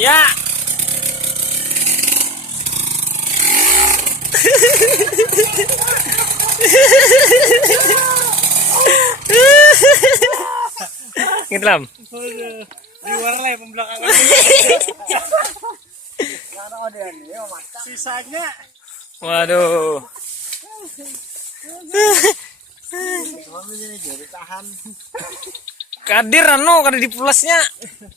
Ya. Ngelam. Di warlay pembelakangan. Sisanya. Waduh. Kadir anu kada di pulasnya.